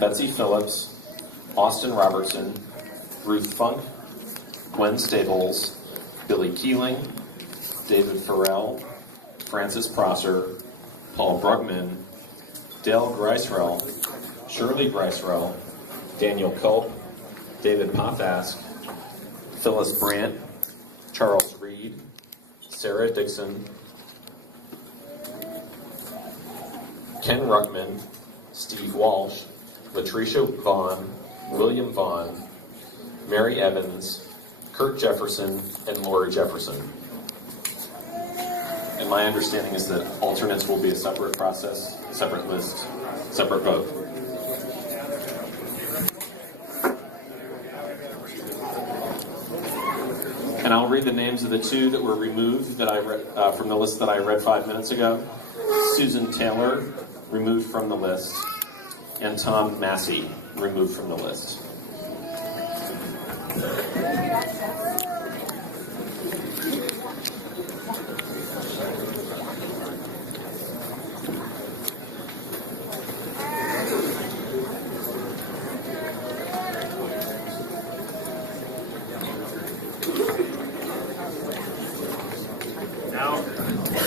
Betsy Phillips, Austin Robertson, Ruth Funk, Gwen Staples, Billy Keeling, David Farrell, Francis Prosser, Paul Brugman, Dale Greiserell, Shirley Greiserell, Daniel Culp, David Pothask, Phyllis Brandt, Charles Reed, Sarah Dixon, Ken Ruckman, Steve Walsh, Latricia Vaughn, William Vaughn, Mary Evans, Kurt Jefferson, and Lori Jefferson. And my understanding is that alternates will be a separate process, separate list, separate vote. And I'll read the names of the two that were removed that I read from the list that I read 5 minutes ago. Susan Taylor, removed from the list, and Tom Massey, removed from the list.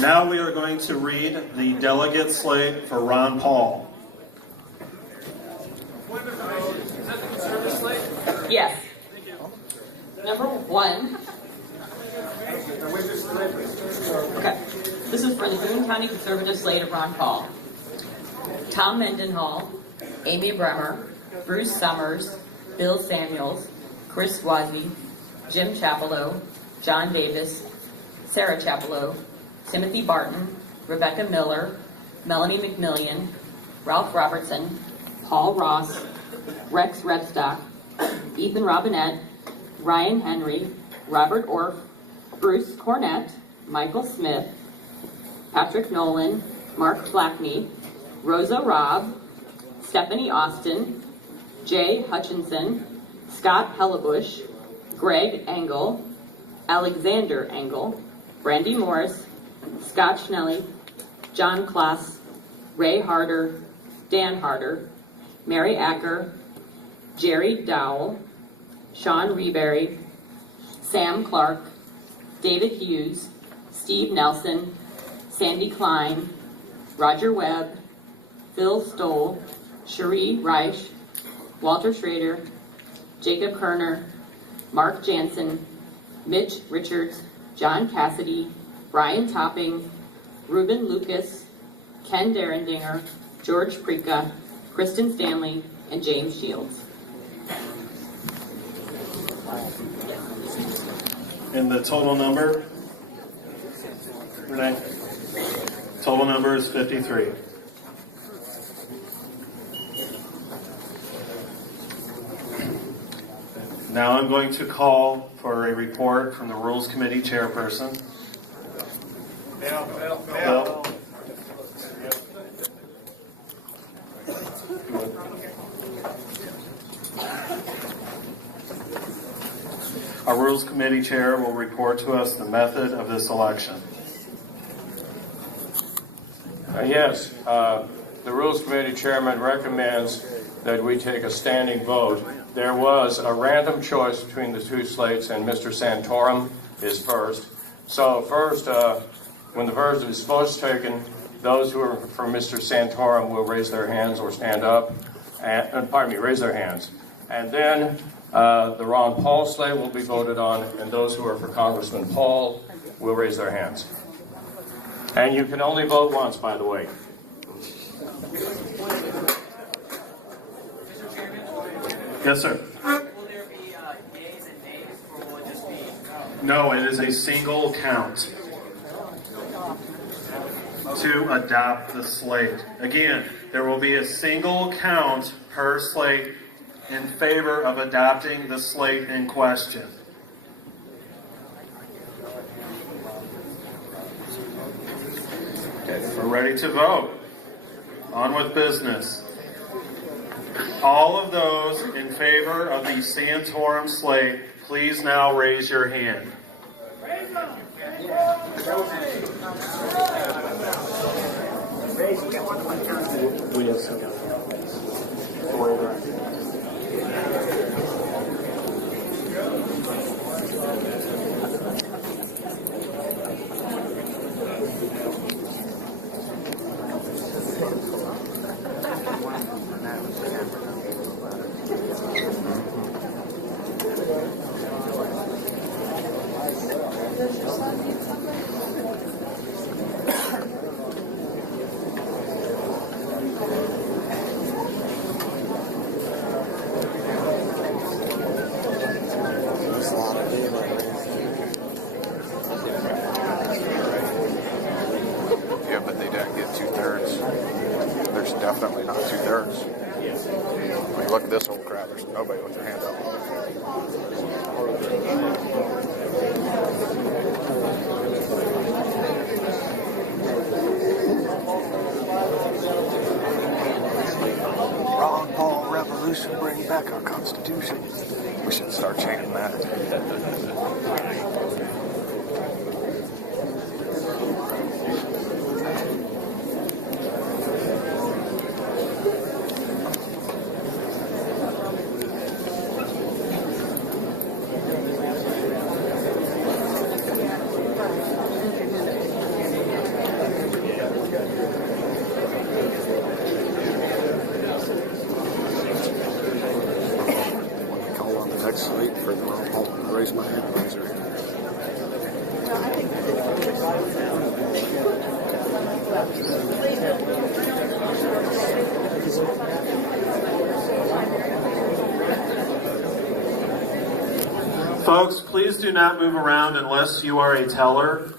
Now we are going to read the delegate slate for Ron Paul. Yes. Number 1. Okay. This is for the Boone County Conservative slate of Ron Paul. Tom Mendenhall, Amy Bremer, Bruce Summers, Bill Samuels, Chris Swazi, Jim Chapello, John Davis, Sarah Chapello, Timothy Barton, Rebecca Miller, Melanie McMillian, Ralph Robertson, Paul Ross, Rex Redstock, Ethan Robinette, Ryan Henry, Robert Orff, Bruce Cornett, Michael Smith, Patrick Nolan, Mark Flackney, Rosa Robb, Stephanie Austin, Jay Hutchinson, Scott Hellebush, Greg Engel, Alexander Engel, Brandy Morris, Scott Schnelly, John Klaas, Ray Harder, Dan Harder, Mary Acker, Jerry Dowell, Sean Reberry, Sam Clark, David Hughes, Steve Nelson, Sandy Klein, Roger Webb, Phil Stoll, Cherie Reich, Walter Schrader, Jacob Kerner, Mark Jansen, Mitch Richards, John Cassidy, Brian Topping, Ruben Lucas, Ken Derendinger, George Prika, Kristen Stanley, and James Shields. And the total number? Renee? Total number is 53. Now I'm going to call for a report from the Rules Committee Chairperson. Bill. Our Rules Committee Chair will report to us the method of this election. Yes, the Rules Committee Chairman recommends that we take a standing vote. There was a random choice between the two slates, and Mr. Santorum is first. So first, when the vote is taken, those who are for Mr. Santorum will raise their hands or stand up, raise their hands. And then the Ron Paul slate will be voted on, and those who are for Congressman Paul will raise their hands. And you can only vote once, by the way. Yes, sir. Will there be yeas and nays, or will it just be... No, it is a single count to adopt the slate. Again, there will be a single count per slate in favor of adopting the slate in question. Okay, we're ready to vote. On with business. All of those in favor of the Santorum slate, please now raise your hand. We have some. When you look at this whole crowd, there's nobody with their hand up. Ron Paul Revolution, bring back our Constitution. We should start chanting that. Next week for the Ron Paul to raise my hand. Raise your hand. Folks, please do not move around unless you are a teller.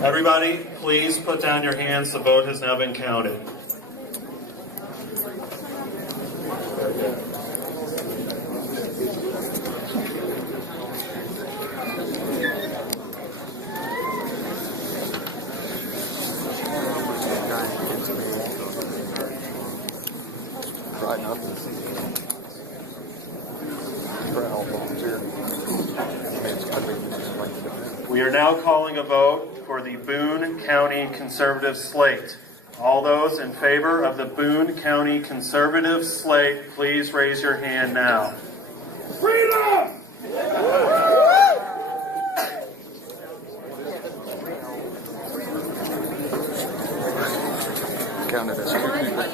Everybody, please put down your hands. The vote has now been counted. Try nothing. Try all volunteer. We are now calling a vote for the Boone County Conservative slate. All those in favor of the Boone County Conservative slate, please raise your hand now. Freedom! Counted as 2 people.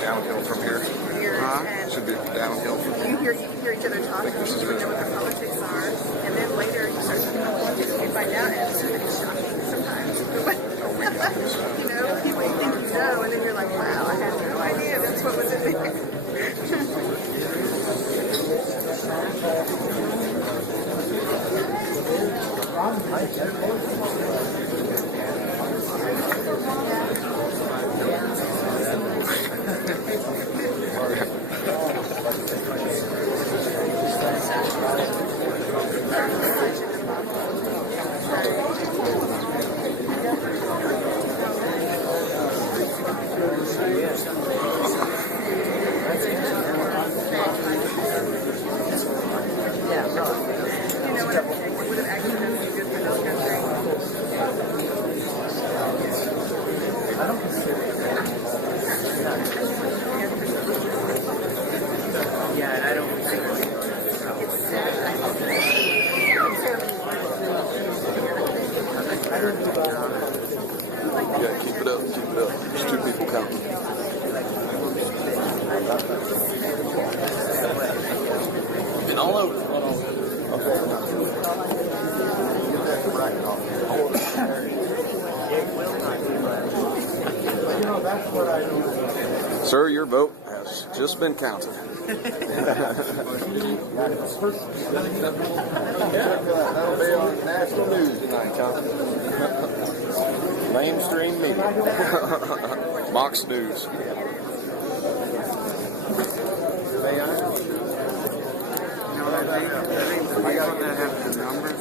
Downhill from here. Should be downhill from here. You hear each other talking, you know what their politics are, and then later you start talking about politics and you find out, and it's pretty shocking sometimes. You know, people you think you know, and then you're like, wow, I had no idea that's what was in there. been all over. Sir, your vote has just been counted. That'll be on national news tonight, Tom. Mainstream media. Mox News. I got that have the numbers.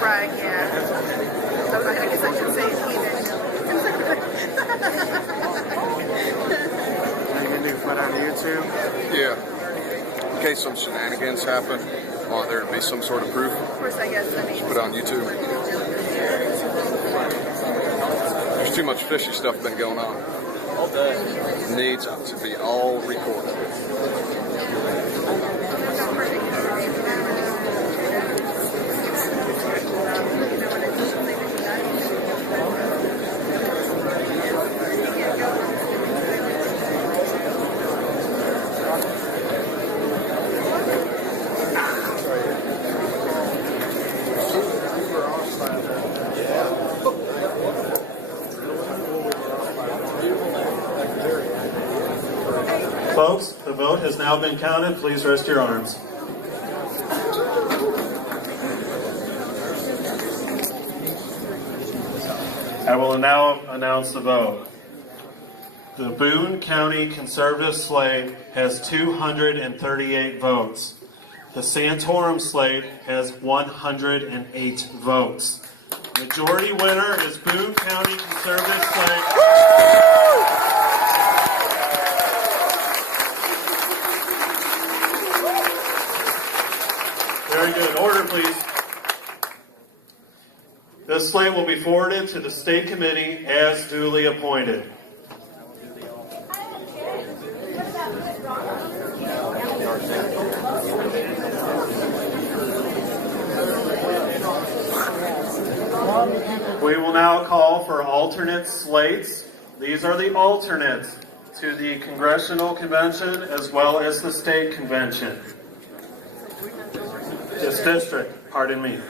Right, yeah. I guess I should say Anything to put on YouTube? Yeah. In case some shenanigans happen, I want there to be some sort of proof. Of course, I guess, I mean... Put it on YouTube. There's too much fishy stuff been going on. Needs to be all recorded. Folks, the vote has now been counted. Please rest your arms. I will now announce the vote. The Boone County Conservative slate has 238 votes. The Santorum slate has 108 votes. Majority winner is Boone County Conservative slate. Very good. Order, please. This slate will be forwarded to the state committee as duly appointed. We will now call for alternate slates. These are the alternates to the Congressional Convention as well as the State Convention. This district, pardon me.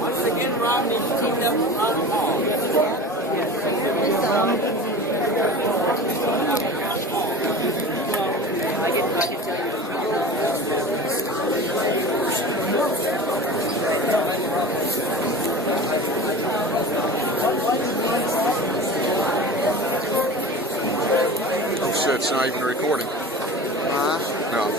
Once again, Romney teamed up with Ron Paul. Oh shit, it's not even recording. No.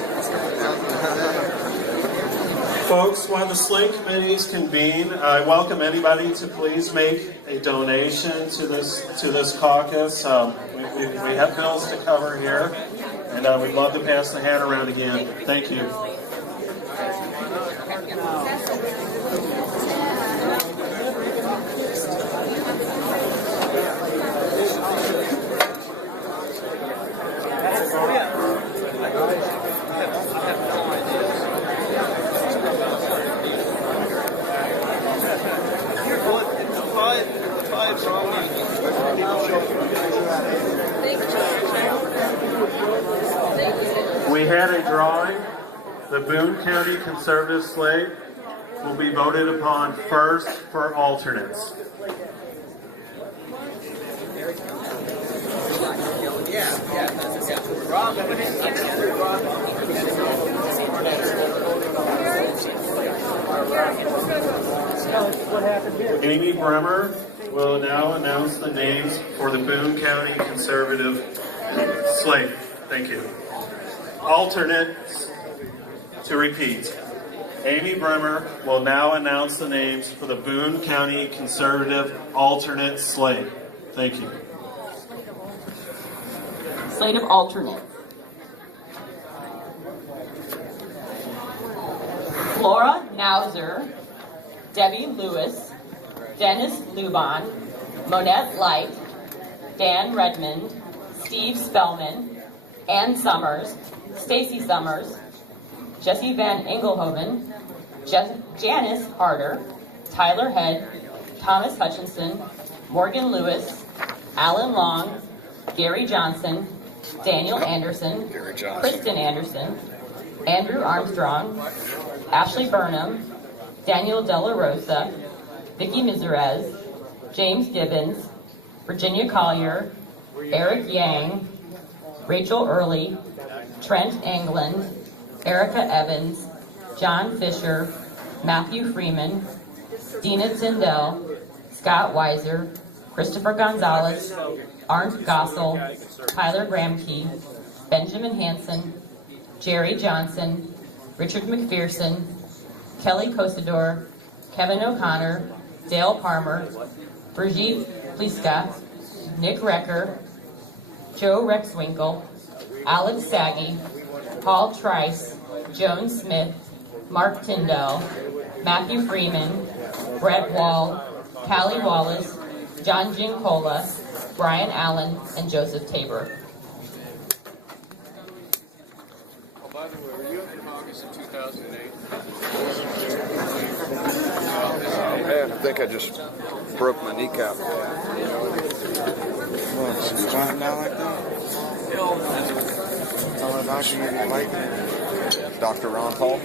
Folks, while the slate committees convene, I welcome anybody to please make a donation to this caucus. We have bills to cover here, and we'd love to pass the hat around again. Thank you. We had a drawing. The Boone County Conservative slate will be voted upon first for alternates. Yeah. Amy Bremer will now announce the names for the Boone County Conservative slate. Thank you. Alternates to repeat. Amy Bremer will now announce the names for the Boone County Conservative alternate slate. Thank you. Slate of alternates. Flora Nauser, Debbie Lewis, Dennis Luban, Monette Light, Dan Redmond, Steve Spellman, Ann Summers, Stacy Summers, Jesse Van Engelhoven, Janice Harder, Tyler Head, Thomas Hutchinson, Morgan Lewis, Alan Long, Gary Johnson, Daniel Anderson, Kristen Anderson, Andrew Armstrong, Ashley Burnham, Daniel Della Rosa, Vicky Miserez, James Gibbons, Virginia Collier, Eric Yang, Rachel Early, Trent England, Erica Evans, John Fisher, Matthew Freeman, Dina Zindel, Scott Weiser, Christopher Gonzalez, Arndt Gossel, Tyler Gramke, Benjamin Hansen, Jerry Johnson, Richard McPherson, Kelly Cosador, Kevin O'Connor, Dale Palmer, Brigitte Pliska, Nick Recker, Joe Rexwinkle, Alex Saggy, Paul Trice, Joan Smith, Mark Tyndall, Matthew Freeman, Brett Wall, Callie Wallace, John Gincola, Brian Allen, and Joseph Tabor. Oh, by the way, were you at the Caucus in 2008? Man, I think I just broke my kneecap. It's going down like that. Tell the doctor you can fight. Dr. Ron Paul.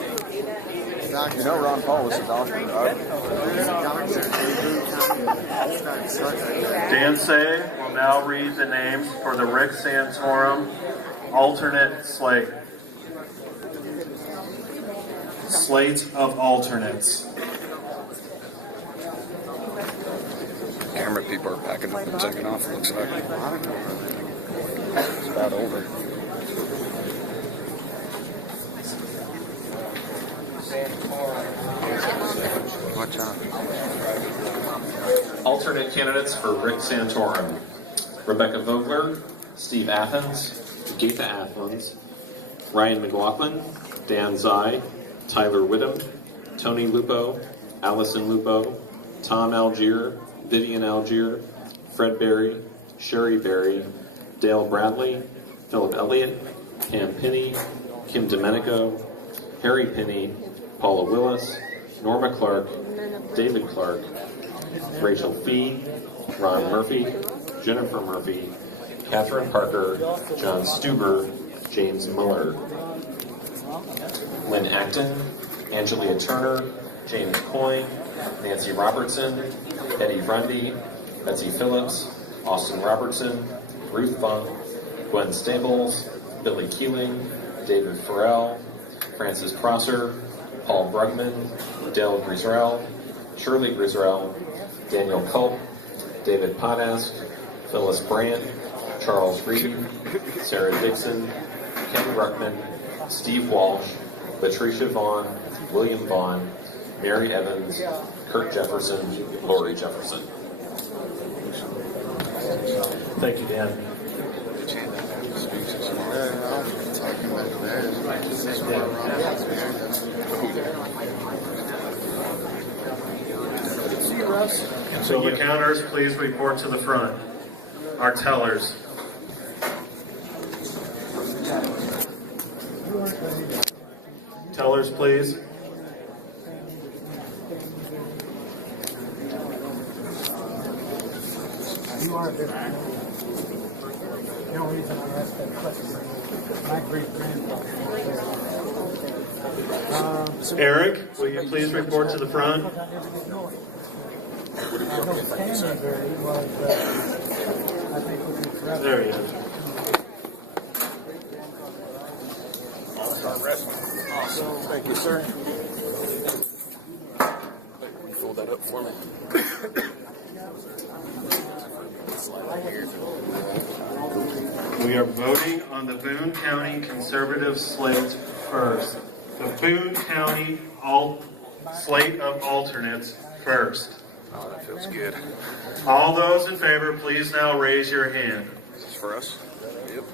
You know Ron Paul was a doctor, right? Dan Say will now read the names for the Rick Santorum alternate slate. Slate of alternates. Camera people are packing up and taking off, it looks like. It's about over. Watch out. Alternate candidates for Rick Santorum: Rebecca Vogler, Steve Athens, Gaitha Athens, Ryan McLaughlin, Dan Zai, Tyler Whittam, Tony Lupo, Allison Lupo, Tom Algier, Vivian Algier, Fred Berry, Sherry Berry, Dale Bradley, Philip Elliott, Cam Pinney, Kim Domenico, Harry Pinney, Paula Willis, Norma Clark, David Clark, Rachel Fee, Ron Murphy, Jennifer Murphy, Catherine Parker, John Stuber, James Muller, Lynn Acton, Angelia Turner, James Coyne, Nancy Robertson, Eddie Grundy, Betsy Phillips, Austin Robertson, Ruth Funk, Gwen Stables, Billy Keeling, David Farrell, Francis Prosser, Paul Brugman, Dale Grisrell, Shirley Grisrell, Daniel Culp, David Potask, Phyllis Brandt, Charles Reed, Sarah Dixon, Ken Ruckman, Steve Walsh, Latricia Vaughn, William Vaughn, Mary Evans, Kurt Jefferson, Lori Jefferson. Thank you, Dan. So the counters, please report to the front. Our tellers. Tellers, please. You are different. The only reason I asked that question, my great-grandfather. Eric, will you please report to the front? There he is. Thank you, sir. Fold that up for me. We are voting on the Boone County Conservative slate first. The Boone County slate of alternates first. Oh, that feels good. All those in favor, please now raise your hand. This is for us? Yep.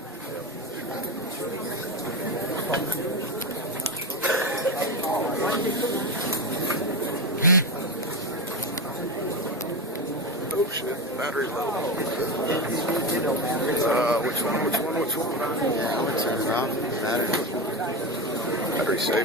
Oh shit, battery low. Which one? Yeah, I would turn it off. Battery saver.